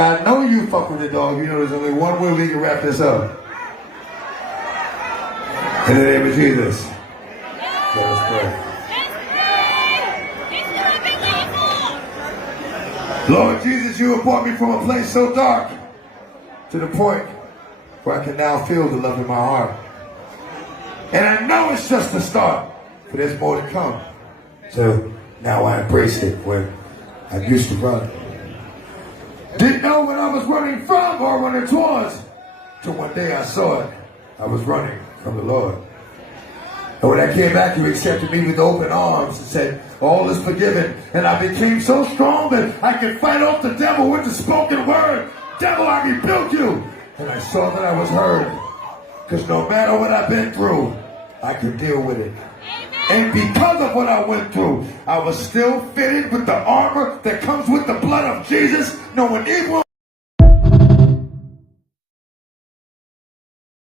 I know you fuck with the dog. You know there's only one way we can wrap this up. In the name of Jesus. Let us pray. Lord Jesus, you have brought me from a place so dark to the point where I can now feel the love in my heart. And I know it's just the start, but there's more to come. So now I embrace it when I used to run. Didn't know what I was running from or running towards, till one day I saw it. I was running from the Lord. And when I came back, you accepted me with open arms and said, all is forgiven. And I became so strong that I could fight off the devil with the spoken word. Devil, I rebuke you. And I saw that I was heard. Because no matter what I've been through, I can deal with it. And because of what I went through, I was still fitted with the armor that comes with the blood of Jesus, knowing evil